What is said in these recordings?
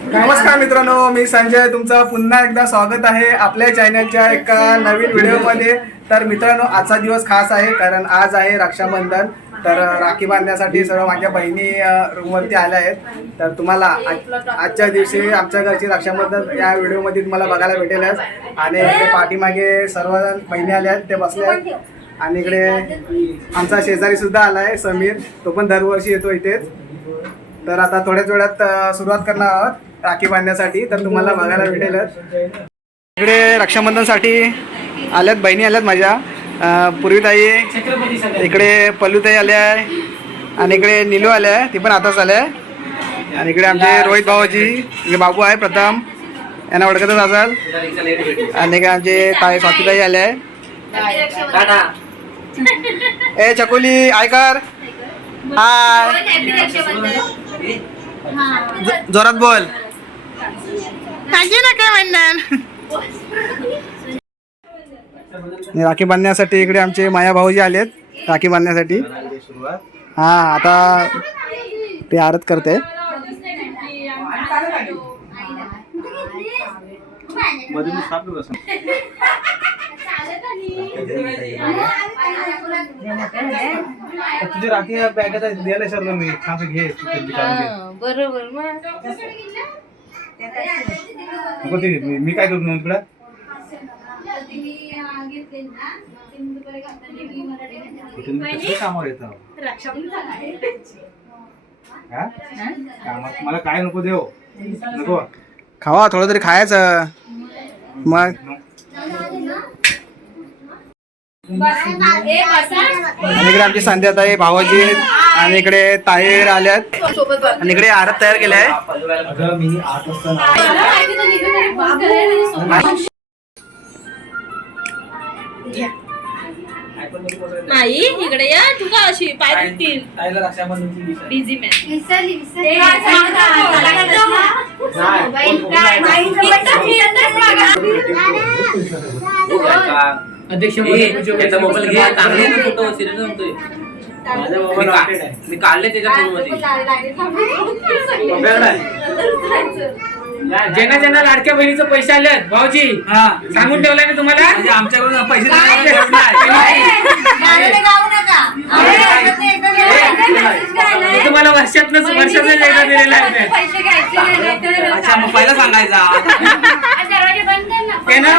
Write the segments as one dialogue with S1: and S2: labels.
S1: नमस्कार मित्रांनो मी संजय. तुमचं पुन्हा एकदा स्वागत आहे आपल्या चॅनलच्या एका नवीन व्हिडिओमध्ये. तर मित्रांनो आजचा दिवस खास आहे कारण आज आहे रक्षाबंधन. तर राखी बांधण्यासाठी सर्व माझ्या बहिणी रूमवरती आल्या आहेत. तर तुम्हाला आज- आजच्या दिवशी आमच्या घरची रक्षाबंधन या व्हिडिओमध्ये तुम्हाला बघायला भेटेलच आणि इकडे पाठीमागे सर्व बहिणी आल्या आहेत ते बसले आहेत. आणि इकडे आमचा शेजारी सुद्धा आला आहे समीर. तो पण दरवर्षी येतो इथेच. तर आता थोड्याच वेळात सुरुवात करणार आहोत राखी बांधण्यासाठी. तर तुम्हाला बघायला भेटेलच. इकडे रक्षाबंधनसाठी आल्यात बहिणी आल्यात माझ्या. पूर्वीताई इकडे पल्लूताई आल्या आहे आणि इकडे निलू आल्या आहे ती पण आताच आल्या आहे. आणि इकडे आमचे रोहित भाऊजी इकडे बाबू आहे प्रथम. यांना ओळखतच असाल. आणि इकडे आमचे ताई स्वातीताई आल्या आहे. ए चकोली आयकर. हाय. ज- जोरात बोल. ना काय म्हणणार? आणि राखी बांधण्यासाठी इकडे आमचे माया भाऊजी आलेत राखी बांधण्यासाठी. हा आता ते आरत करते. तुझी राखी बॅगेत द्यायला विसरलो मी. थांब घे.
S2: बरोबर मग.
S1: मी- मी काय करू मग तुला? कामावर येतं हा? मला काय नको देव. नको. खावा थोडं तरी खायचं. मग. आणि इकडे आमची संध्याताई भावाजी आणि इकडे ताईर आल्यात. आणि इकडे आरत तयार केलाय अगं मी आठ वाजता
S2: नाही इकडे या. तू का अशी पाय दुखतील बिझी मॅन
S3: अध्यक्ष त्याचा मोबाईल घे चांगले ना फोटो सिरियस म्हणतोय मी मी काढले त्याच्या फोनमध्ये
S4: ज्यांना ज्यांना लाडक्या बहिणीचे पैसे आले भाऊजी सांगून ठेवलंय ना तुम्हाला?
S3: आमच्याकडून पैसे
S4: मी तुम्हाला वर्षात वर्षात एकदा दिलेला आहे.
S3: अच्छा मग पहिला सांगायचा.
S4: त्यांना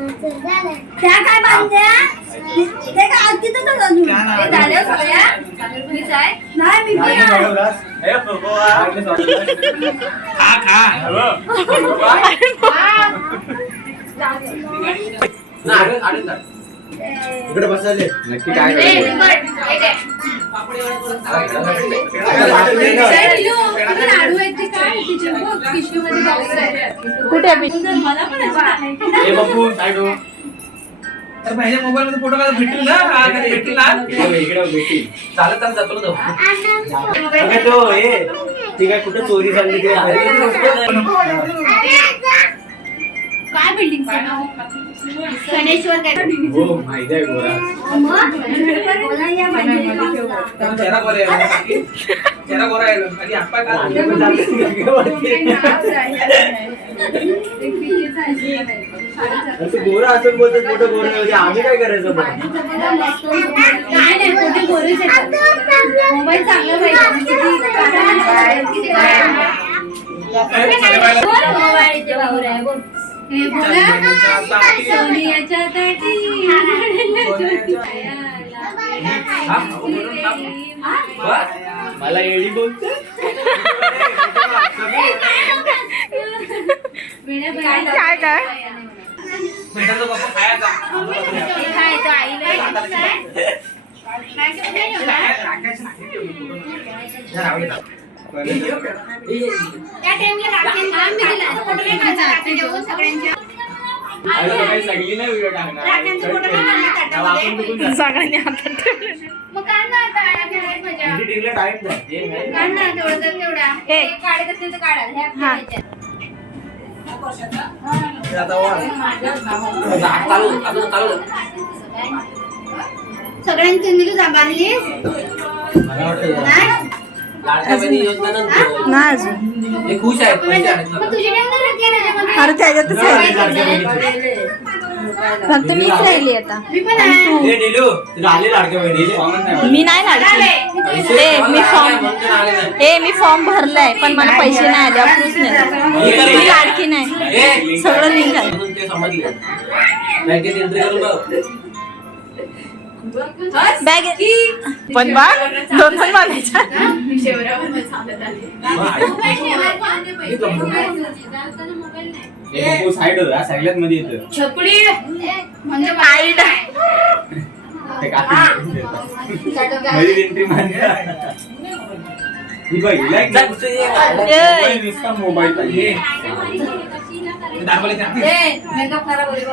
S4: होत्या.
S3: मी काढले ते फोटो
S2: आता हे
S3: मग हा लागला मी. आणि शिवबाईने दिलेले आहेत का?
S4: खा खा.
S3: नाही, जा.
S1: इकडे बसायले
S3: नक्की काय हो.
S4: तर माझ्या मोबाईल मध्ये फोटो काढून भेटतील ना? हा, भेटतील ना?
S3: चालत चालत जातो ना तो.
S1: तो हे ती काय कुठे चोरी झाली ते?
S2: काय बिल्डिंग गणेश्वर
S3: हो माहिती आहे गोरा.
S4: चेहरा गोरा आहे चेहरा गोरा आहे आणि हातपाय का
S1: गोरा असेल बोलतो कुठं गोरा म्हणजे आम्ही काय? करायचं?
S2: मोबाईल चांगला सोनियाच्या
S3: मला एडी बोलते?
S2: काय काय
S4: खायचा?
S2: त्या टाइमला
S3: सगळी नाही व्हिडिओ टाकणार.
S2: सगळ्यांनी हातात
S5: मग नाही?
S2: अजून.
S3: खुश आहेत पैसे आहेत ना.
S2: अरे त्याच्यातच फक्त मीच राहिली आता.
S5: मी पण आहे.
S2: मी नाही लाडकी ए मी फॉर्म. ए मी फॉर्म भरलाय पण मला पैसे नाही आले अप्रूव्ह नाही. मी लाडकी नाही. सगळं लिंक आहे
S3: म्हणून ते समजले. बँकेत एंट्री करून बघ.
S2: बॅग पण बा दोन दोन.
S5: जाताना मोबाईल नाही.
S6: सायल्यात मध्ये येतं.
S5: छपडी. म्हणजे.
S6: ते काकी मध्ये एंट्री
S3: ये.
S6: मोबाईल पाहिजे
S5: मेकअप खराब होईल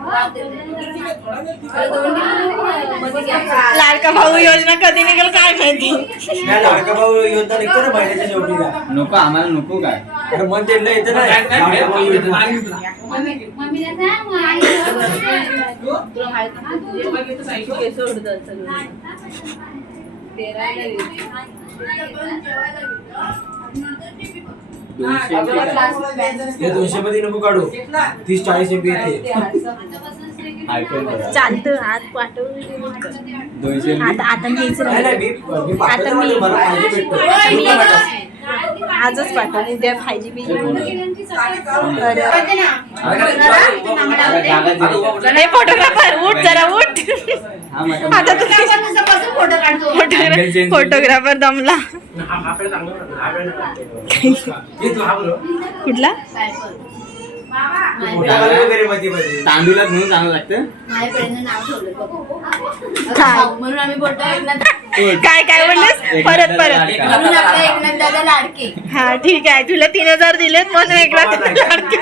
S5: बघ. अरे दोन दिवसमध्ये घ्या.
S2: लाडका भाऊ योजना कधी निघेल काय माहिती
S6: नको आम्हाला नको काय?
S5: मम्मी मम्मीला सांग मग आई तुला माहीत
S6: दोनशे
S7: दोनशे मध्ये नको काढू. तीस चाळीस एमबी येते
S6: आयफोन बघा.
S2: चालतं आज पाठवून
S6: दोनशे
S2: आता आता.
S7: मी
S2: आता मी- आजच पाठव. उद्या पाहिजे बी हे फोटोग्राफर उठ जरा उठ.
S6: हा
S2: आता तू
S5: फोटो काढतो.
S6: Angle change
S2: फोटोग्राफर दमला. कुठला?
S6: म्हणून चांगलं लागतं.
S2: काय? काय काय बोललेस? परत परत.
S5: म्हणून आपला एकनाथ दादा लाडके.
S2: हा ठीक आहे. तुला तीन हजार दिलेत म्हणून एक लाख लाडके.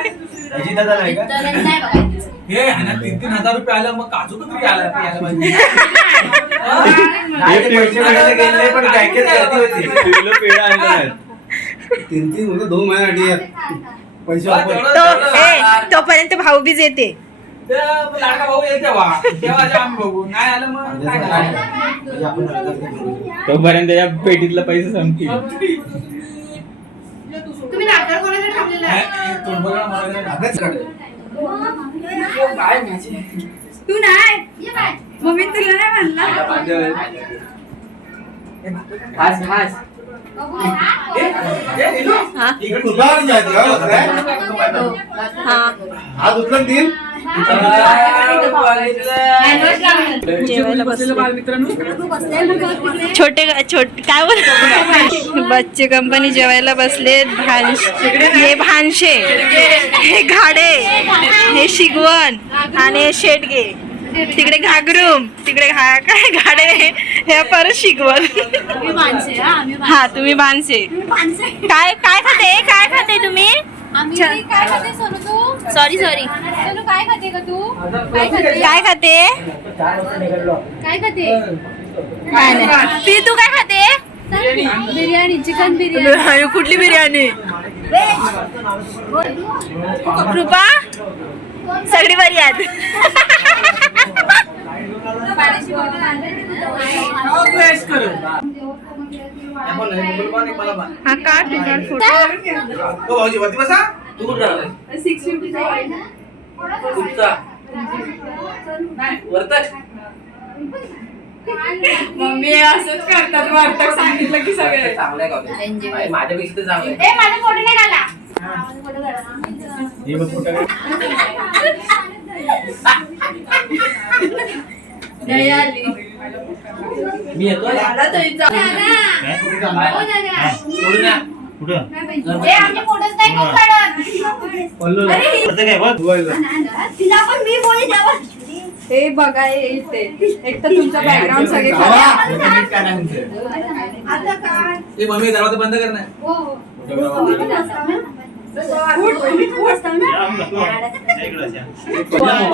S7: अजितदादा नाही का?
S5: तर नाही बघायचं.
S8: हे ह्याला तीन तीन हजार रुपये आला मग काजू कतरी आला यायला पाहिजे
S7: नाही. ते पैसे मिळायला गेले नाही, पण बँकेत गर्दी होती.
S6: किलो पेढा आणला. नाही.
S7: तीन तीन म्हणजे दोन महिन्यासाठी पैसे
S8: हा,
S7: वापर
S2: तो ए. तोपर्यंत भाऊबीज येते.
S8: लाडका भाऊ येते तेव्हा. तेव्हा जे आम्ही बघू. नाही आलं मग काय करायचं?
S7: म्हणजे आपण गर्दी करू.
S6: तोपर्यंत त्याच्या पेटीतला पैसे संपतील.
S5: तुम्ही नाटक ठेवलेलं
S8: हे,
S5: आहे?
S8: हे.
S5: तू नाही ये बाय. मम्मी तुला नाही म्हणला
S3: खास खास
S5: बघू, हा?
S2: छोटे छोटे काय बोल बच्चे कंपनी जेवायला बसलेत भानश हे भानशे हे घाडे हे शिगवण आणि हे शेटगे तिकडे घागरूम तिकडे घा काय घाडे? हे परत
S5: माणसे हा
S2: तुम्ही भानशे
S5: माणसे
S2: काय काय खाते? काय खाते तुम्ही? सॉरी सॉरी
S5: काय खाते का तू? काय खाते?
S2: काय खाते?
S5: काय खाते?
S2: काय नाही. ती तू काय खाते?
S5: बिर्याणी. चिकन बिर्याणी.
S2: कुठली बिर्याणी? कृपा सगळी बरी आहेत.
S5: आणली
S8: हो, तू ऐश कर. आपण हे मोबाईल पाहा आणि मला पाहा.
S2: हा काढ तू काढ फोटो
S8: हो,
S5: सिक्स
S3: कुठचा वर्तक.
S5: मम्मी असंच करतात वार्तक सांगितलं की सगळे.
S3: चांगलं आहे का ते? भाई, माझ्यापेक्षा तर चांगलं आहे.
S5: ए माझा फोटो नाही काढला. माझा फोटो काढा.
S6: हे बघ कुठं काय.
S5: दया आली
S3: मी येतोय
S5: दादा हो दादा.
S3: सोडून या.
S5: ही- तिला पण मी बोली द्यावा
S2: बघा इथे. एक तर तुमचा बॅकग्राऊंड सगळे
S5: आता काय?
S8: ए, मम्मी दरवाजा बंद कर ना.
S5: हो.
S3: मोबाईल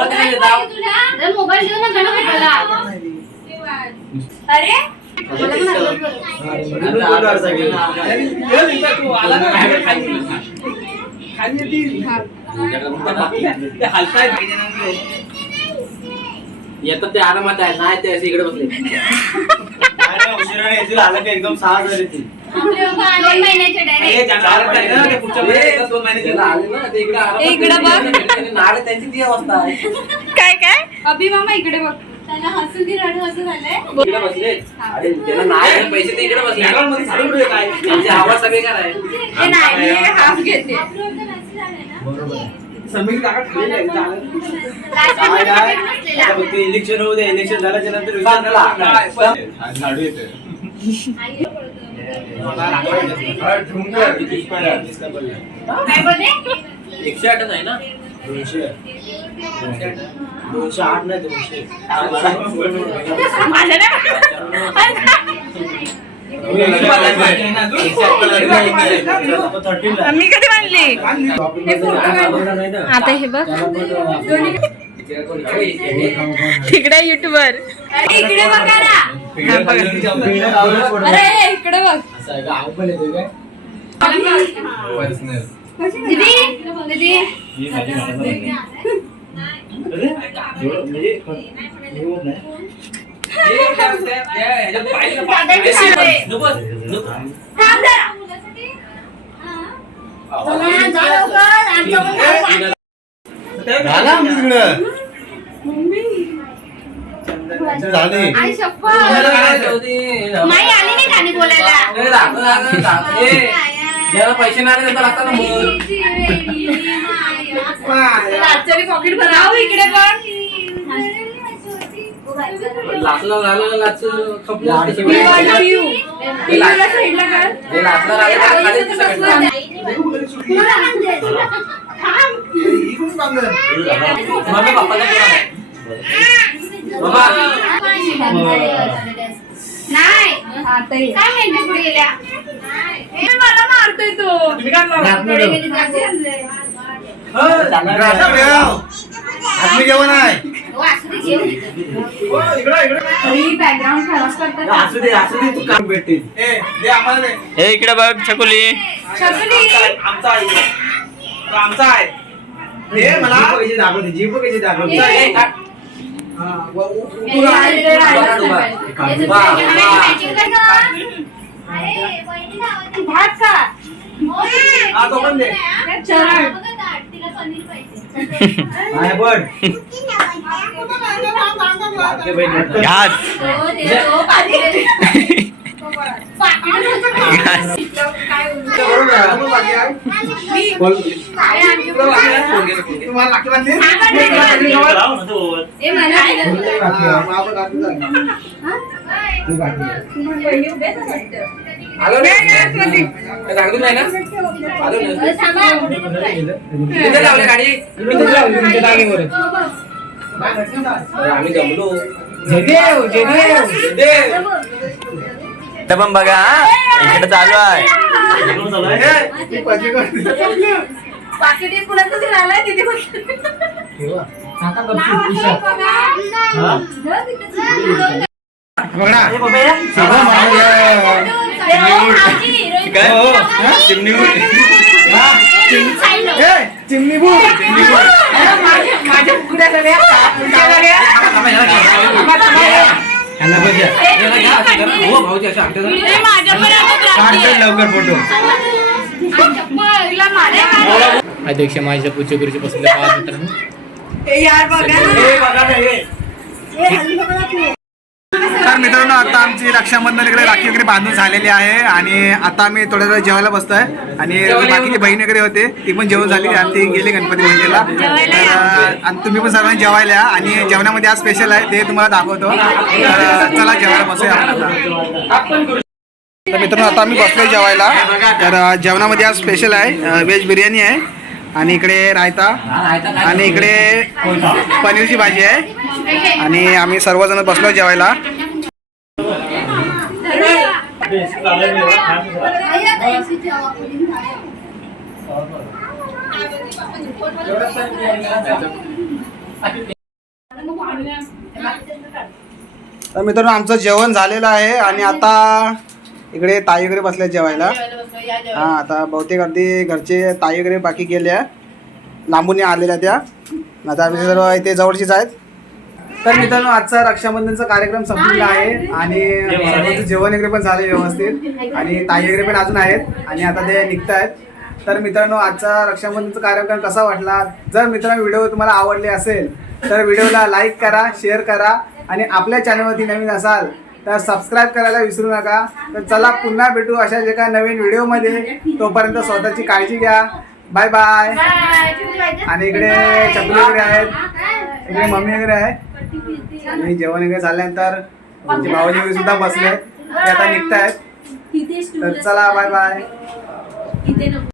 S3: कशाला देता?
S5: तुला? मोबाईल देऊ ना गणपतीला. अरे.
S3: येतात ते आरामात आहे नाही ते असे इकडे बसले
S7: उशिराने येतील. आलं की एकदम सहा हजार येतील
S3: ते इकडे
S2: बघ.
S3: नाळ त्यांची ती अवस्था आहे.
S2: काय काय?
S5: अभि मामा इकडे बघ. हसू की रडू असं झालंय.
S3: इकडे बसले. अरे त्याला नाळ आहे, पैसे ते इकडे बसले. मध्ये झाडून ठेवले काय त्यांची हवा सगळे काय
S2: नाही मी हाफ घेते
S4: समीर काका खाली.
S7: आता फक्त इलेक्शन होऊ दे इलेक्शन झाल्याच्यानंतर विचार. झाडू येते
S5: काय
S3: एकशे आठच आहे ना?
S7: दोनशे. दोनशे. आठ नाही दोनशे.
S2: माझ्या
S7: थर्टीन
S2: मी कधी बांधली आता हे बघ. तिकडे युट्यूबर
S5: इकडे बघा ना इकडे बघ. दीदी दीदी दादाची शाळे.
S3: नको, नको.
S5: थांब जरा. चला, जा लवकर. आमचं पण काम आहे.
S7: झालं आमच्या तिकडं झाले
S5: आई शप्पथ.
S3: तुम्हाला काय ठेवते?
S5: माई आली नाही गाणी बोलायला
S3: ज्याला पैसे नाही आले त्याचा लागतात ना मग.
S2: आजच्या पॉकेट भरा
S5: राहू इकडे पण.
S3: लाचला झालं लाच खपलं. लाचला झालं त्याला खालीच. मम्मी. बाबा
S5: नाही. काय म्हणते पुढे गेल्या ए, मला मारतोय तो.
S4: तुम्ही काय लावला?
S7: आत्मी जेवण आहे
S5: हो.
S4: हो, इकडं, इकडं.
S5: अरे, background खराब करतात.
S7: असू दे असू दे तू काम भेटतील
S4: ए, दे आम्हाला दे.
S6: हे इकडे बघ छकुली.
S4: आमचा आहे आमचा आहे मला.
S7: दाखवते जीप कशी दाखवते?
S5: भात.
S4: हा, दे.
S5: चरण.
S6: घात
S5: हो? हा.
S1: हा,
S3: आम्ही जमलो
S4: जयदेव जयदेव
S3: दे.
S6: तर पण बघा हा. इकडे चालू आहे
S1: ए, ती पजी
S6: हो
S4: माझ्या.
S3: हो
S7: लवकर फोटो.
S6: अध्यक्ष माझ्या पुढच्या पाच मित्रांनो
S2: यार बघा
S4: हे बघा ना, हे.
S1: तर मित्रांनो आता आमची रक्षाबंधन इकडे राखी वगैरे बांधून झालेली आहे. आणि आता आम्ही थोड्या वेळ जेवायला बसतोय. आणि बाकीची बहीण वगैरे होते ती पण जेवण झाली. आणि ती गेली गणपती मंदिरला. तर आणि तुम्ही पण सर्वांनी जेवायला. आणि जेवणामध्ये आज स्पेशल आहे ते तुम्हाला दाखवतो. तर चला जेवायला बसूया तर मित्रांनो आता आम्ही बसलोय जेवायला. तर जेवणामध्ये आज स्पेशल आहे. व्हेज बिर्याणी आहे. आणि इकडे रायता. आणि इकडे पनीरची भाजी आहे. आणि आम्ही सर्वजण बसलो जेवायला. तर मित्रांनो आमचं जेवण झालेलं आहे आणि आता इकडे ताई वगैरे बसल्या जेवायला. हा आता बहुतेक अगदी घरचे ताई वगैरे बाकी गेल्या लांबून आलेल्या त्या. आता आम्ही सर्व इथे जवळचीच आहेत. तर मित्रांनो आजचा रक्षाबंधनचा कार्यक्रम संपलेला आहे आणि सर्वांचं जेवण वगैरे पण झाले व्यवस्थित. आणि ताई वगैरे पण अजून आहेत आणि आता ते निघत आहेत तर मित्रांनो आजचा रक्षाबंधनचा कार्यक्रम कसा वाटला? जर मित्रांनो व्हिडिओ तुम्हाला आवडले असेल तर व्हिडिओला लाईक करा शेअर करा आणि आपल्या चॅनलवरती नवीन असाल तर सबस्क्राईब करायला विसरू नका. तर चला पुन्हा भेटू अशाच एका नवीन व्हिडिओमध्ये. तोपर्यंत स्वतःची काळजी घ्या. बाय बाय आणि इकडे चपली वगैरे आहेत. इकडे मम्मी वगैरे आहे आणि जेवण वगैरे झाल्यानंतर आमचे भाऊजी वगैरे सुद्धा बसले. ते आता निघतायत. तर चला बाय बाय